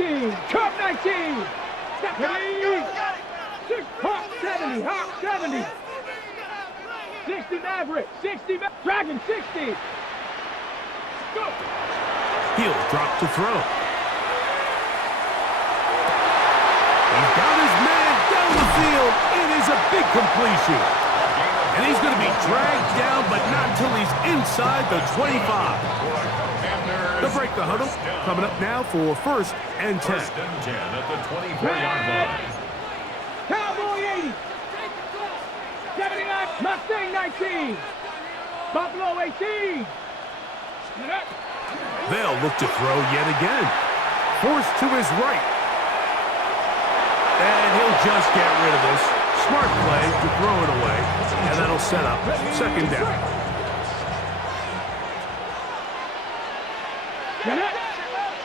19. Curve 19. Ready? 6, hop 70, hop 70. 60 Maverick, 60 Dragon 60. Go. He'll drop to throw. He's got his man down the field. It is a big completion. And he's going to be dragged down, but not until he's inside the 25. They'll break the huddle. Coming up now for 1st and 10. 1st and 10 at the 24-yard line. Cowboy 80. 79. Mustang 19. Buffalo 18. They'll look to throw yet again. Forced to his right. And he'll just get rid of this. Smart play to throw it away. And that'll set up 2nd down.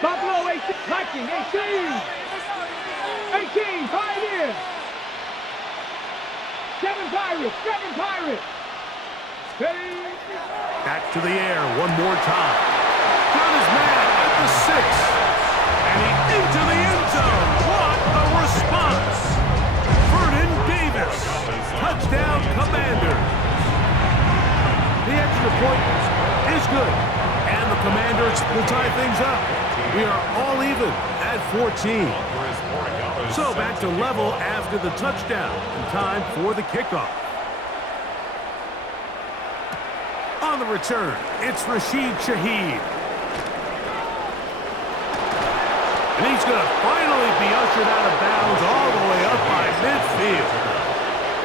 Buffalo 18. Viking 18. 18. Pioneer. 7 Pirates. 7 Pirates. Back to the air one more time. Got his man at the 6. And he into the end zone. What a response. Vernon Davis. Touchdown, Commanders. The extra point is good. And the Commanders will tie things up. We are all even at 14. So back to level after the touchdown. And time for the kickoff. On the return, it's Rashid Shaheed. And he's going to finally be ushered out of bounds all the way up by midfield.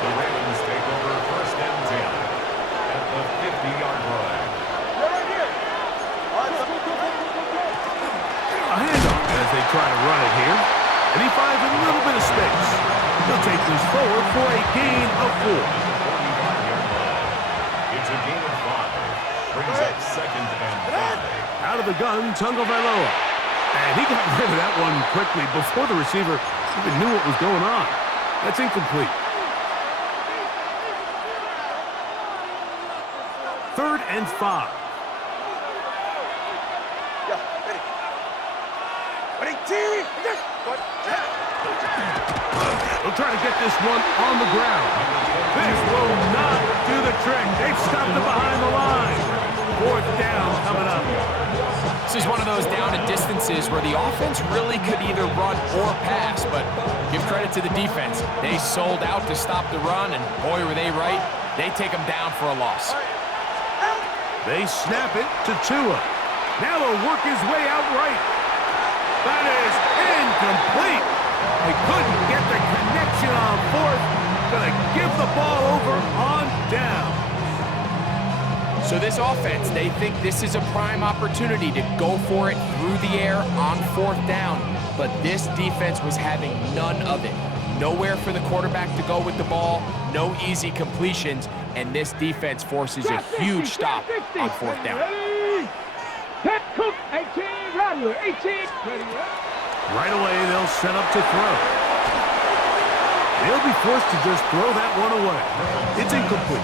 The Ravens take over 1st and 10 at the 50-yard line. A handoff as they try to run it here. And he finds a little bit of space. He'll take this forward for a gain of 4. It's a gain of 5. Brings up 2nd and 5. Out of the gun, Tagovailoa. And he got rid of that one quickly before the receiver even knew what was going on. That's incomplete. 3rd and 5. They'll try to get this one on the ground. This will not do the trick. They've stopped it behind the line. 4th down coming up. This is one of those down and distances where the offense really could either run or pass, but give credit to the defense. They sold out to stop the run, and boy, were they right. They take them down for a loss. They snap it to Tua. Now he'll work his way out right. That is incomplete. They couldn't get the connection on 4th. Gonna give the ball over on down. So this offense, they think this is a prime opportunity to go for it through the air on 4th down. But this defense was having none of it. Nowhere for the quarterback to go with the ball, no easy completions, and this defense forces a huge stop on 4th down. Pat Cook, 18, Rattler, 18. Right away, they'll set up to throw. They'll be forced to just throw that one away. It's incomplete.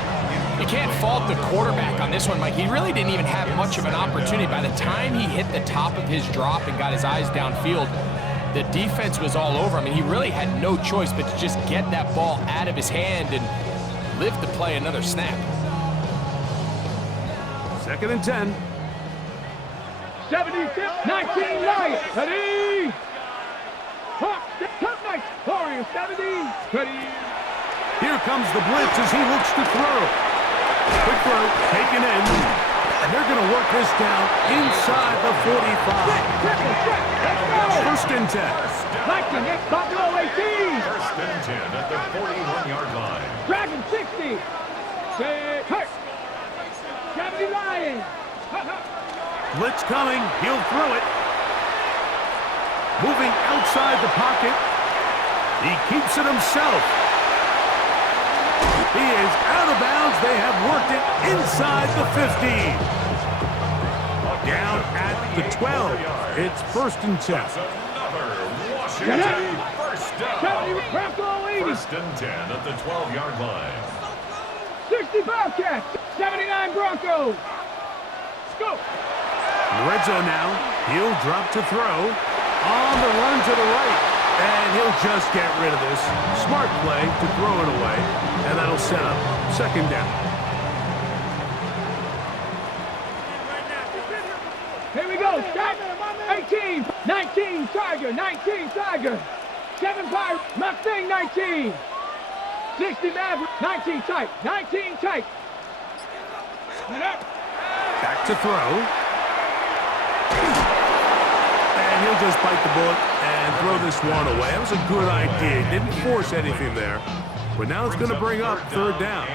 You can't fault the quarterback on this one, Mike. He really didn't even have much of an opportunity. By the time he hit the top of his drop and got his eyes downfield, the defense was all over him, and he really had no choice but to just get that ball out of his hand and live to play another snap. 2nd and 10. 76, 19, Lions, ready. Top night, Warriors, 70, ready. Here comes the blitz as he looks to throw. Quick throw, taken in. And they're going to work this down inside the 45. 1st and 10. Viking, Buffalo 18. 1st and 10 at the 41-yard line. Dragon 60. Hurt. 70 Lions. Blitz coming. He'll throw it. Moving outside the pocket. He keeps it himself. He is out of bounds. They have worked it inside the 15. Down at the 12. It's 1st and 10. Another Washington 1st down. 1st and 10 at the 12-yard line. 60 Bobcats. 79 Broncos. Go. Red zone now. He'll drop to throw. On the run to the right. And he'll just get rid of this. Smart play to throw it away. And that'll set up second down. Here we go. Stop. 18. 19. Tiger. 19. Tiger. 7 Pirate. Mustang 19. 60 Maverick. 19 tight. 19 tight. Back to throw. And he'll just bite the bullet and throw this one away. That was a good idea. Didn't force anything there. But now it's going to bring up third down.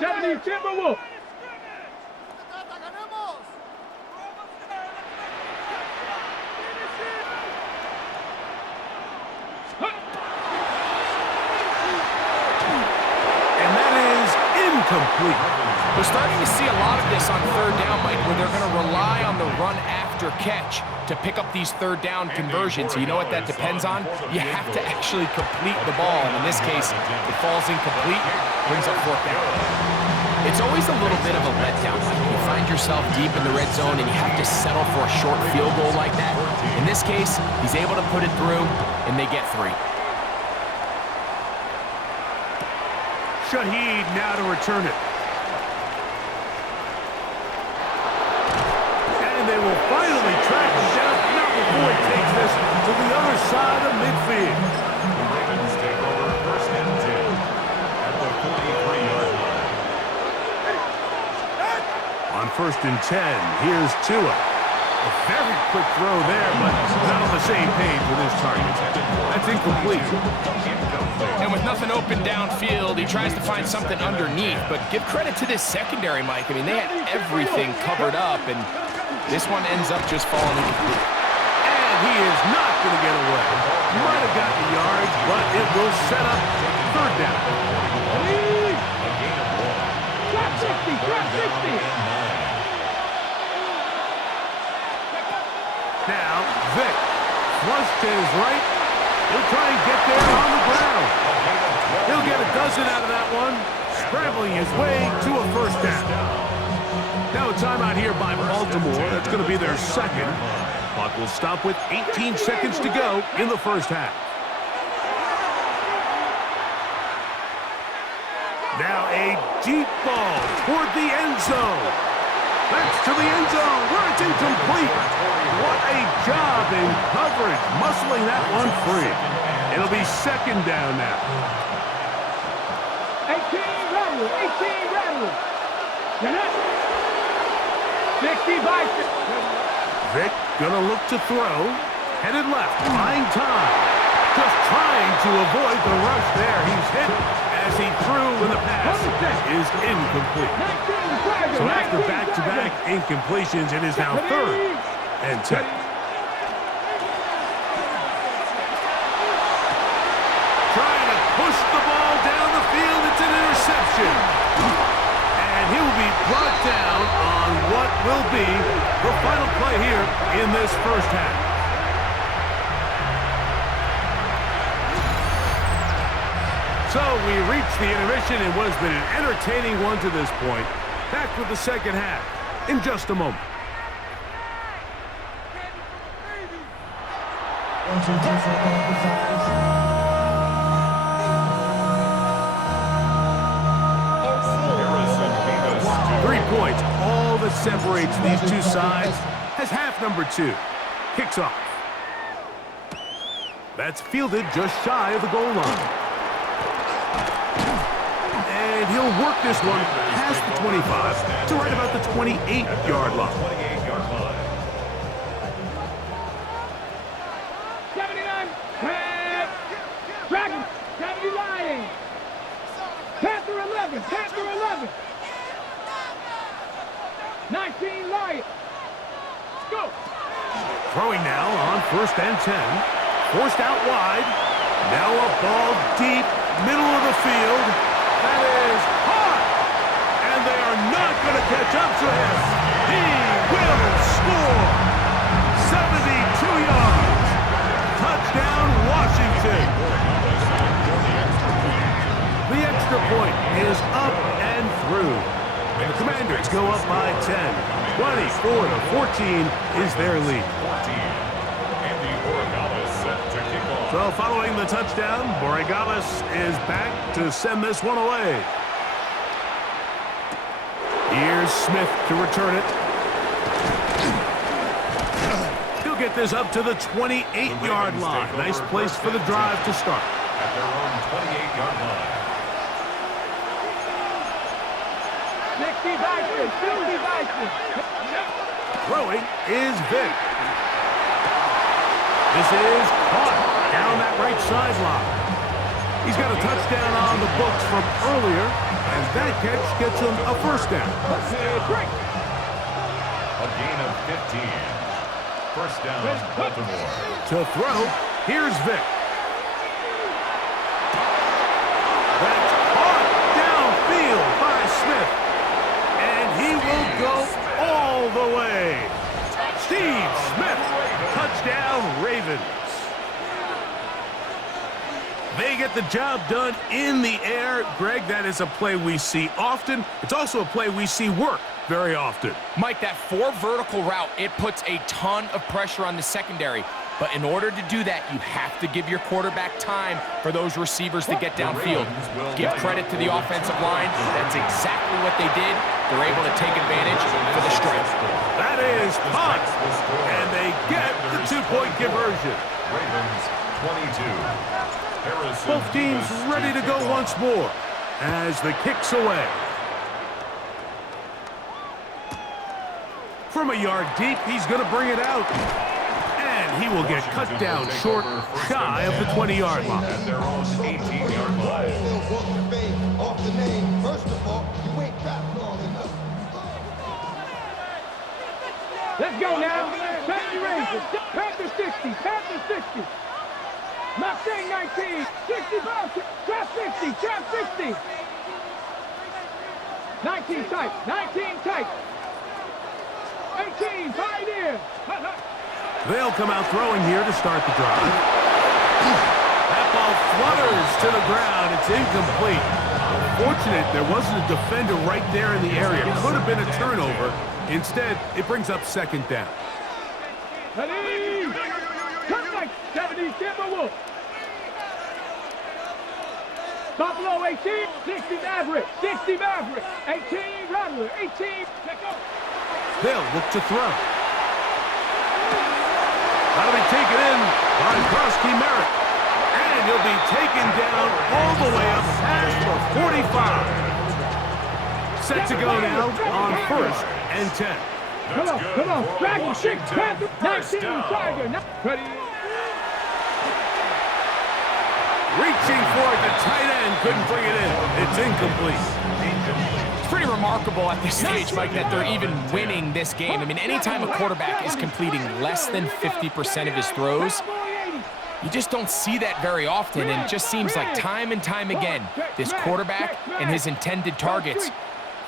70 Timberwolf. Incomplete. We're starting to see a lot of this on third down, Mike, where they're going to rely on the run after catch to pick up these third down conversions. So you know what that depends on? You have to actually complete the ball. And in this case, it falls incomplete, brings up fourth down. It's always a little bit of a letdown. You find yourself deep in the red zone and you have to settle for a short field goal like that. In this case, he's able to put it through and they get 3. Shaheed now to return it. And they will finally track him down, not before he takes this to the other side of midfield. The Ravens take over first and 10 at the 43-yard line. On first and 10, here's Tua. A very quick throw there, but not on the same page with his target. That's incomplete. And with nothing open downfield, he tries to find something underneath. But give credit to this secondary, Mike. I mean, they had everything covered up, and this one ends up just falling incomplete. And he is not going to get away. Might have gotten the yards, but it will set up third down. Drop 60. Drop 60. Now, Vic, flush to his right. He'll try and get there on the ground. He'll get a dozen out of that one, scrambling his way to a first down. Now a timeout here by Baltimore. That's going to be their second. Clock will stop with 18 seconds to go in the first half. Now a deep ball toward the end zone. That's to the end zone where it's incomplete. What a job in coverage, muscling that one free. It'll be second down now. 18 rattle. 18 rattle. 60 by 6. Vic gonna look to throw. Headed left, buying time. Just trying to avoid the rush there. He's hit as he threw when the pass is incomplete. So after back-to-back incompletions, it is now third and 10. Trying to push the ball down the field. It's an interception. And he will be brought down on what will be the final play here in this first half. So we reach the intermission in what has been an entertaining one to this point. Back with the second half in just a moment. Points, all that separates these two sides, as half number 2 kicks off. That's fielded just shy of the goal line. And he'll work this one past the 25 to right about the 28-yard line. 79. Dragon. 70 Lions. Panther 11. Panther 11. 19 Lions. Go. Throwing now on first and 10. Forced out wide. Now a ball deep, middle of the field. That is hot. And they are not going to catch up to him. He will score. 72 yards. Touchdown, Washington. The extra point is up and through. The Commanders go up by 10. 24-14 is their lead. 14. And the Oregales set to kick off. So following the touchdown, Borregales is back to send this one away. Here's Smith to return it. He'll get this up to the 28-yard line. Nice place for the drive to start. At their own 28-yard line. 60 Vikings, 50 Vikings. Throwing is Vic. This is caught down that right sideline. He's got a touchdown on the books from earlier, and that catch gets him a first down. A gain of 15. First down, Baltimore. To throw, here's Vic. That's caught downfield by Smith. And he will go all the way. Steve Smith, touchdown Ravens. They get the job done in the air. Greg, that is a play we see often. It's also a play we see work very often. Mike, that 4 vertical route, it puts a ton of pressure on the secondary. But in order to do that, you have to give your quarterback time for those receivers to get downfield. Give credit to the offensive line. That's exactly what they did. They're able to take advantage for the strike. That is punt. And they get the 2-point conversion. Ravens 22. Harrison Both teams ready to go once more as the kick's away. From a yard deep, he's going to bring it out. And he will get cut down short, shy of the 20-yard line. At their own 18-yard line. Let's go now. 70 Rangers. Panther 60. Panther 60. Mustang 19. 65. Trap 60. Trap 60. 19 tight. 19 tight. 18. Pioneer. They'll come out throwing here to start the drive. That ball flutters to the ground. It's incomplete. Unfortunate there wasn't a defender right there in the area. Could have been a turnover. Instead, it brings up second down. Ready. Come like 70 Timberwolves. Buffalo 18. 60 Maverick. 60 Maverick. 18 Rattler. 18. Let go. They'll look to throw. That'll be taken in by Krosky Merritt. And he'll be taken down all the way up past the 45. Set to go now on 1st and 10. Come on, come on. Dragon 6, Panther 19, Tiger. Ready. Reaching for it, the tight end couldn't bring it in. It's incomplete. It's pretty remarkable at this stage, Mike, that they're even winning this game. I mean, anytime a quarterback is completing less than 50% of his throws, you just don't see that very often, and it just seems like time and time again, this quarterback and his intended targets,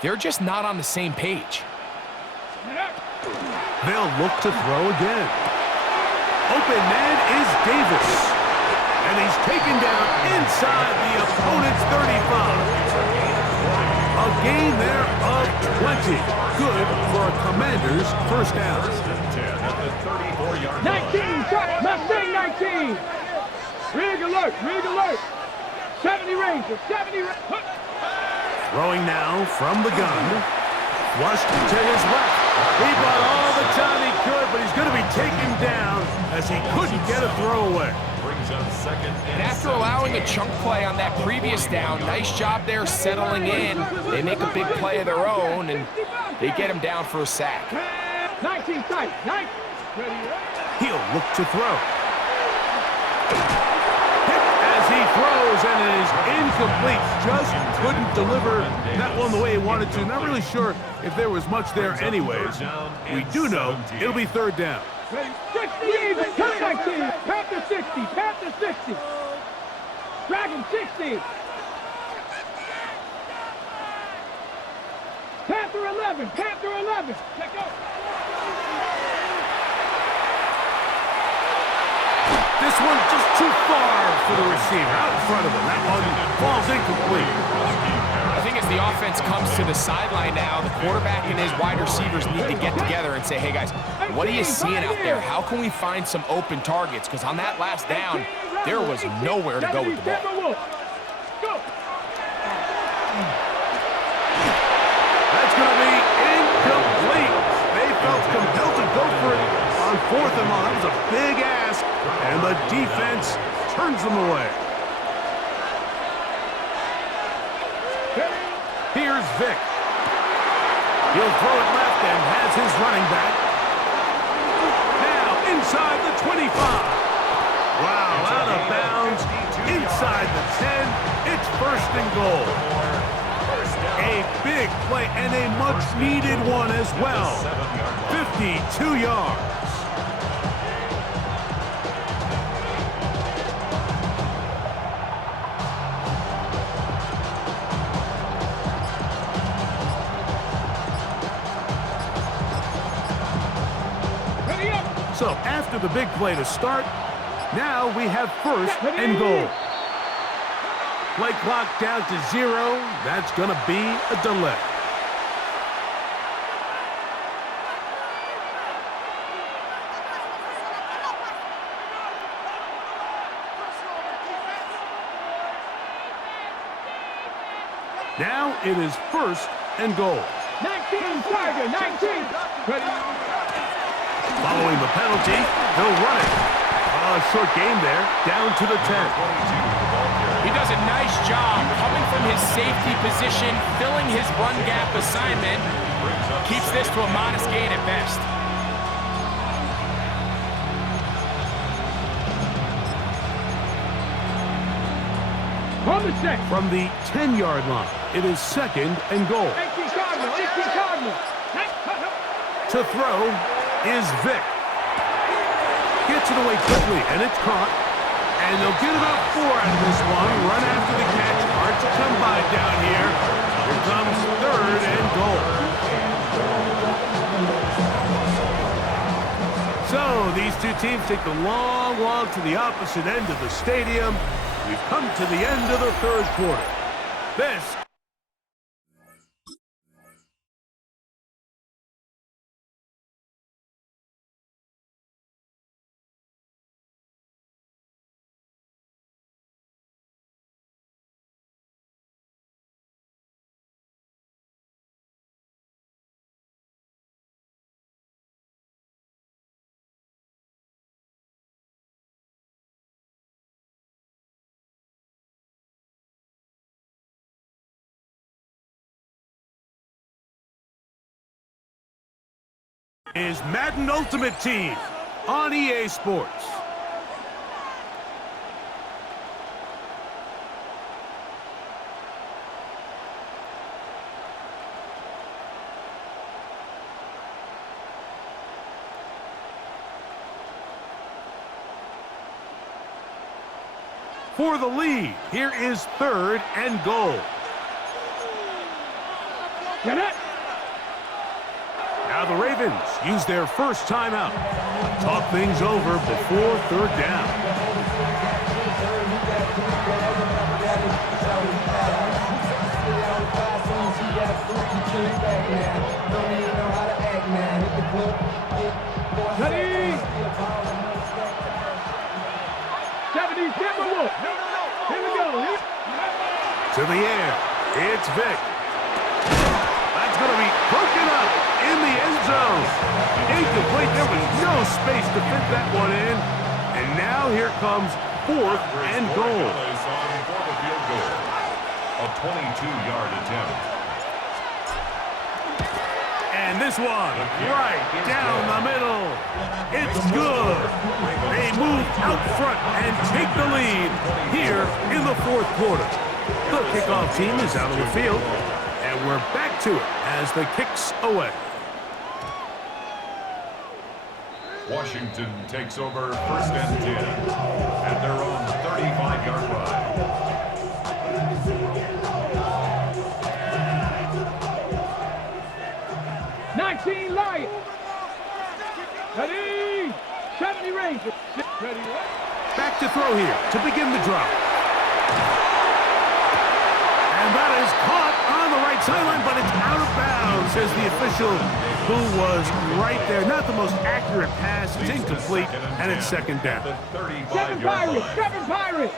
they're just not on the same page. They'll look to throw again. Open man is Davis. And he's taken down inside the opponent's 35. A gain there of 20. Good for a Commander's first down. 19, Mustang 19. Rig alert, rig alert. 70 Rangers, 70 Rangers. Throwing now from the gun. Flushed to his left. He bought all the time he could, but he's going to be taken down as he couldn't get a throwaway. And after allowing a chunk play on that previous down, nice job there settling in. They make a big play of their own, and they get him down for a sack. 19 tight, 19. He'll look to throw. Hit as he throws, and it is incomplete. Just couldn't deliver that one the way he wanted to. Not really sure if there was much there anyways. We do know it'll be third down. 60, cut 19, Panther 60, Panther 60, Dragon 60, Panther 11, Panther 11, let go. This one just too far for the receiver, out in front of him. That one falls incomplete. I think it's as the offense comes to the sideline now, the quarterback and his wide receivers need to get together and say, hey, guys, what are you seeing out there? How can we find some open targets? Because on that last down, there was nowhere to go with the ball. That's going to be incomplete. They felt compelled to go for it on 4th and long. That was a big ask, and the defense turns them away. Here's Vic. He'll throw it left and has his running back. Now inside the 25. Wow, out of bounds. Inside the 10. It's 1st and goal. A big play and a much-needed one as well. 52 yards. So after the big play to start, now we have 1st and goal. Play clock down to 0. That's going to be a delay. Now it is 1st and goal. 19, Tiger, 19. Ready. Following the penalty, they'll run it. Short game there, down to the 10. He does a nice job coming from his safety position, filling his run gap assignment. Keeps this to a modest gain at best. From the 10-yard line, it is 2nd and goal. 18 Cardinal, 18 Cardinal. To throw is Vic. Gets it away quickly, and it's caught. And they'll get about 4 out of this one. Run after the catch. Hard to come by down here. Here comes 3rd and goal. So these two teams take the long walk to the opposite end of the stadium. We've come to the end of the 3rd quarter. This is Madden Ultimate Team on EA Sports. For the lead, here is 3rd and goal. Get it. Now the Ravens use their first timeout. Talk things over before 3rd down. Ready. 70, Timberwolf. Here we go. To the air, it's Vic. That's going to be broken up in the end zone. Incomplete. There was no space to fit that one in. And now here comes 4th and goal. A 22-yard attempt. And this one right down the middle. It's good. They move out front and take the lead here in the 4th quarter. The kickoff team is out on the field, and we're back to it as the kicks away. Washington takes over 1st and 10 at their own 35-yard line. Lions. Ready. 70 Rangers. Ready. Back to throw here to begin the drop. And that is caught on the right sideline, but it's out of bounds, says the official who was right there. Not the most accurate pass. It's incomplete, and it's second down. 7 Pirates, 7 Pirates.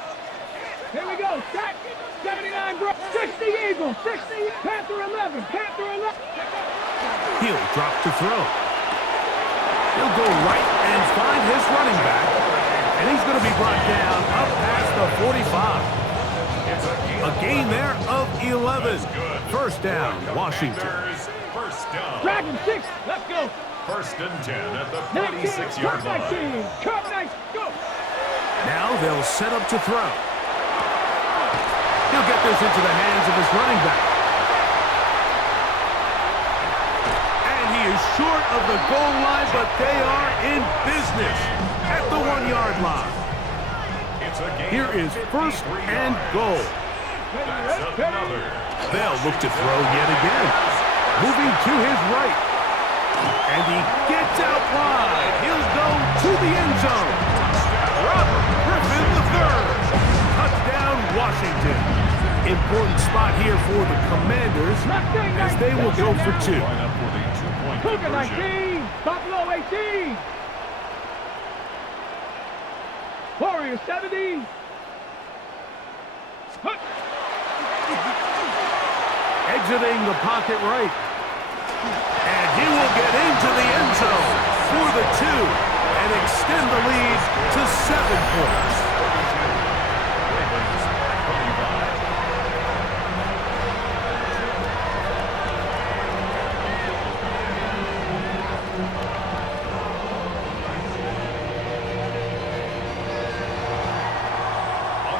Here we go. Set. 79, bro. 60 Eagles, 60. Panther 11, Panther 11. He'll drop to throw. He'll go right and find his running back, and he's going to be brought down up past the 45. A gain there of 11. First down, Washington. Dragon 6, let's go. First and 10 at the 19, 46-yard line. 19, Cup 19, go. Now they'll set up to throw. He'll get this into the hands of his running back. And he is short of the goal line, but they are in business at the 1-yard line. Here is first and goal. They'll look to throw yet again. Moving to his right. And he gets out wide. He'll go to the end zone. Robert Griffin III. Touchdown, Washington. Important spot here for the Commanders as they will go for 2. Cougar 19, Buffalo 18. Warriors 70. Exiting the pocket right. And he will get into the end zone for the 2 and extend the lead to 7 points.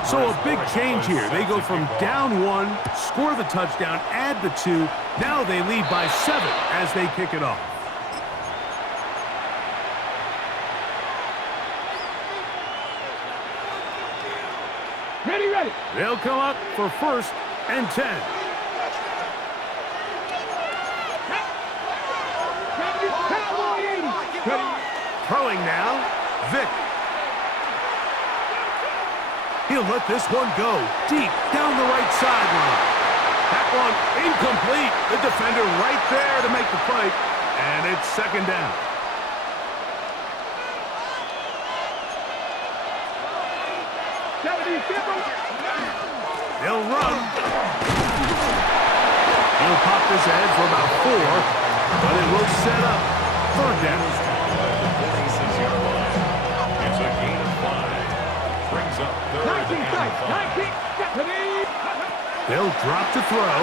So a big change here. They go from down 1, score the touchdown, add the 2. Now they lead by 7 as they kick it off. Ready, ready. They'll come up for first and 10. Throwing now, Vic. He'll let this one go deep down the right sideline. That one incomplete. The defender right there to make the play. And it's second down. They'll run. He'll pop this ahead for about 4, but it will set up third down. It's a gain of 5. Brings up third 19 and tight, 5. 19, Stephanie. They'll drop to throw.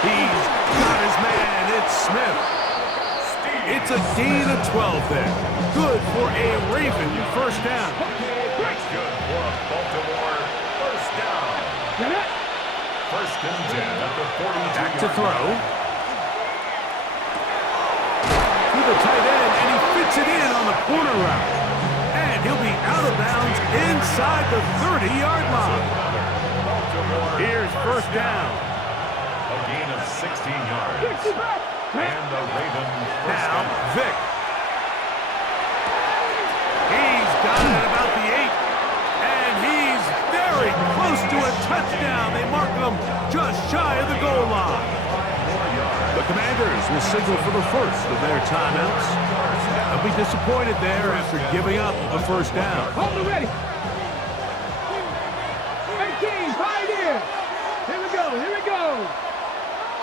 He's got his man. It's Smith. It's a gain of 12 there. Good for a Raven first down. That's good for a Baltimore first down. First and 10 at the 42-yard Back to throw. line. To the tight end, and he fits it in on the corner route. And he'll be out of bounds inside the 30-yard line. Here's first down. A gain of 16 yards. And the Raven first Now, down. Vic. He's got it at about the 8. And he's very close to a touchdown. They mark him just shy of the goal line. The Commanders will signal for the first of their timeouts. They'll be disappointed there after giving up a first down. Hold it ready. 18, Pioneer. Here we go, here we go.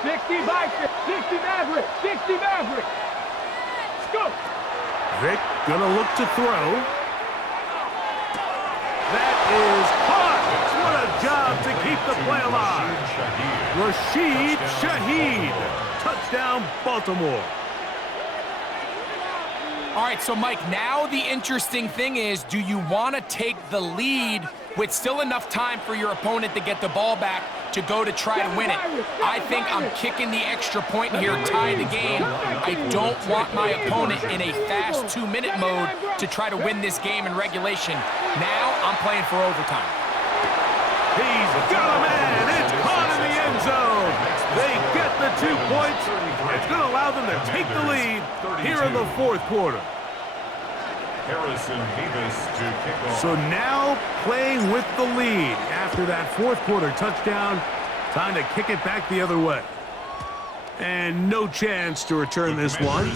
60 Bison, 60 Maverick, 60 Maverick. Let's go. Vic gonna look to throw. That is hot. What a job to keep the play alive. Rashid Shaheed. Touchdown, Baltimore. All right, so Mike, now the interesting thing is, do you want to take the lead with still enough time for your opponent to get the ball back to go to try to win it? I think I'm kicking the extra point here, tie the game. I don't want my opponent in a fast 2-minute mode to try to win this game in regulation. Now I'm playing for overtime. He's got a man. It's caught in the end zone. They get the 2 points. It's going to allow them to take the lead here in the fourth quarter. So now playing with the lead after that fourth quarter touchdown. Time to kick it back the other way. And no chance to return this one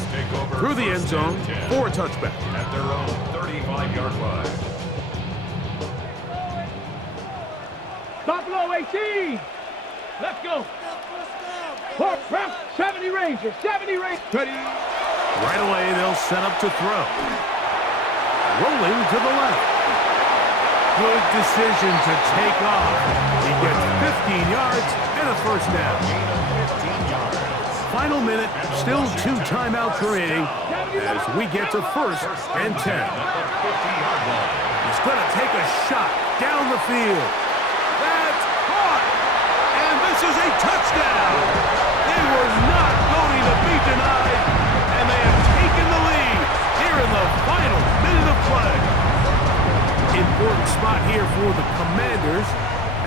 through the end zone for a touchback. At their own 35-yard line. Buffalo 18. Let's go. 70 Rangers. 70 Rangers. Ready. Right away, they'll set up to throw. Rolling to the left. Good decision to take off. He gets 15 yards and a first down. Final minute, still 2 timeouts remaining as we get to 1st and 10. He's going to take a shot down the field. That's caught! And this is a touchdown! They were not going to be denied, and they have taken the lead here in the final minute of play. Important spot here for the Commanders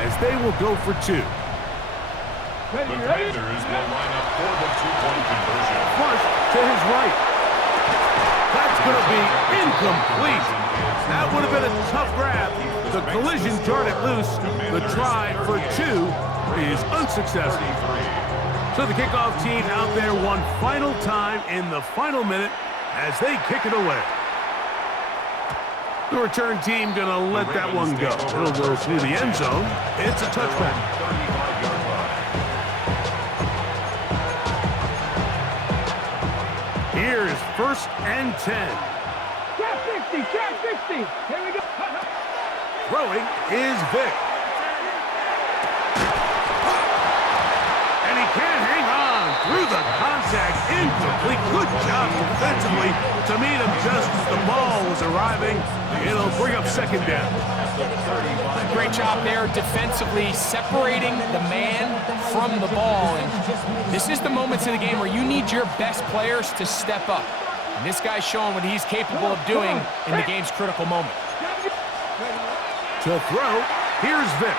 as they will go for 2. The Commanders will line up for the 2-point conversion. Flush to his right. That's going to be incomplete. That would have been a tough grab. The collision jarred it loose. The try for 2 is unsuccessful. So the kickoff team out there one final time in the final minute as they kick it away. The return team going to let that one go. It'll go through the end zone. It's a touchback. Here's 1st and 10. Trap 60. Trap 60. Here we go. Throwing is Vic. And he can't hang on through the contact. Incomplete. Good job defensively to meet him just as the ball was arriving. It'll bring up 2nd down. Great job there defensively, separating the man from the ball. And this is the moments in the game where you need your best players to step up. And this guy's showing what he's capable of doing in the game's critical moment. To throw, here's Vic.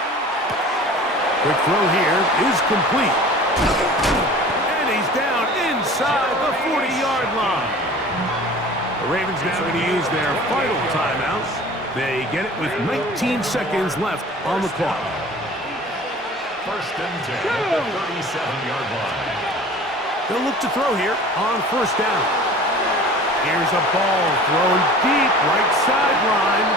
The throw here is complete. And he's down inside the 40-yard line. The Ravens now going to use their final timeout. They get it with 19 seconds left on the clock. 1st and 10 at the 37-yard line. They'll look to throw here on 1st down. Here's a ball thrown deep right sideline.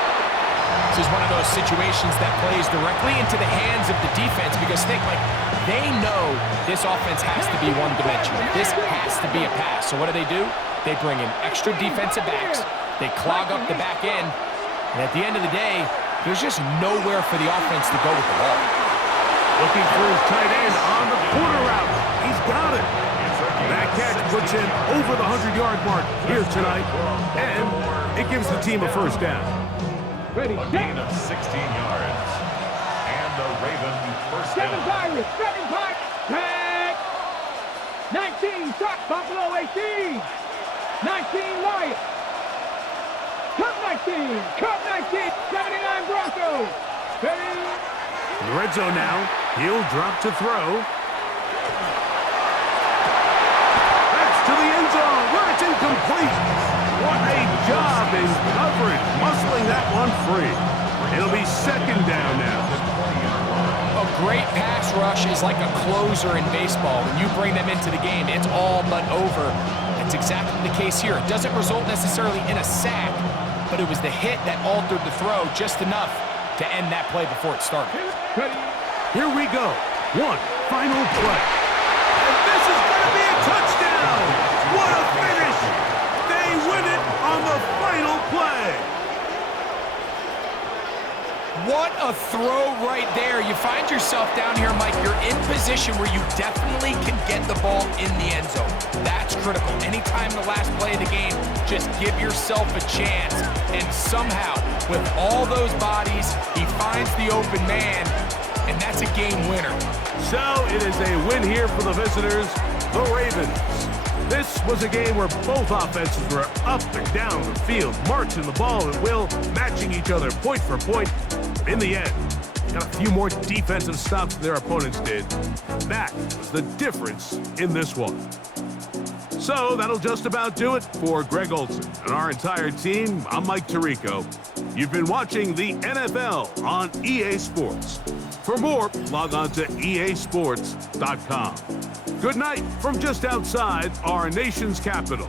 This is one of those situations that plays directly into the hands of the defense because they know this offense has to be one-dimensional. This has to be a pass. So what do? They bring in extra defensive backs. They clog up the back end. And at the end of the day, there's just nowhere for the offense to go with the ball. Looking for his tight end on the corner route. He's got it. That catch puts him over the 100-yard mark here tonight. And it gives the team a 1st down. Ready. A gain of 16 yards. And the Raven 1st down. 7 Pirates. 7 Pirates. Tag. 19. Top. Buffalo 18. 19 Lions. Cup 19. Cup 19. 79 Broncos. Ready. In the red zone now. He'll drop to throw. That's to the end zone where it's incomplete. What a job in coverage, muscling that one free. It'll be 2nd down now. A great pass rush is like a closer in baseball. When you bring them into the game, it's all but over. That's exactly the case here. It doesn't result necessarily in a sack, but it was the hit that altered the throw just enough to end that play before it started. Here we go. One final play. And this is going to be a touchdown. What a finish. They win it on the final play. What a throw right there. You find yourself down here, Mike, you're in position where you definitely can get the ball in the end zone. That's critical. Anytime the last play of the game, just give yourself a chance. And somehow, with all those bodies, he finds the open man, and that's a game winner. So it is a win here for the visitors, the Ravens. This was a game where both offenses were up and down the field, marching the ball at will, matching each other point for point. In the end, got a few more defensive stops than their opponents did. That was the difference in this one. So that'll just about do it for Greg Olson and our entire team. I'm Mike Tirico. You've been watching the NFL on EA Sports. For more, log on to easports.com. Good night from just outside our nation's capital.